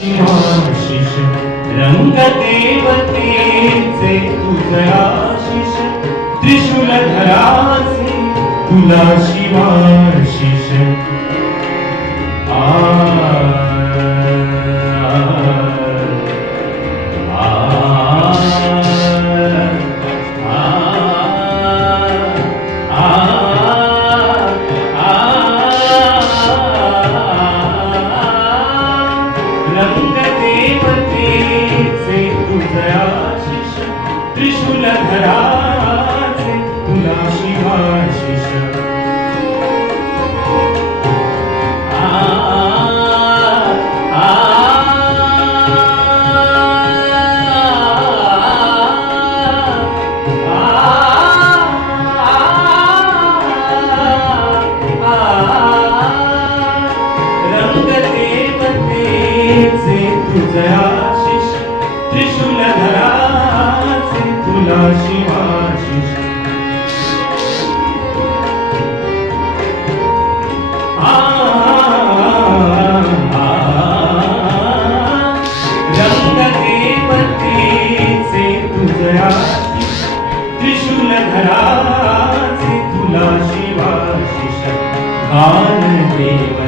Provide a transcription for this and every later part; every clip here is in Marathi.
शिवाशिष रंगदेवतेचे तुझा शिष त्रिशूल धरासी तुला शिवा आशिष त्रिशूल धराचे तुला शिवाशिष रंगते पत्ते तुझ्या ஆன தேவன்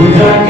Jesus.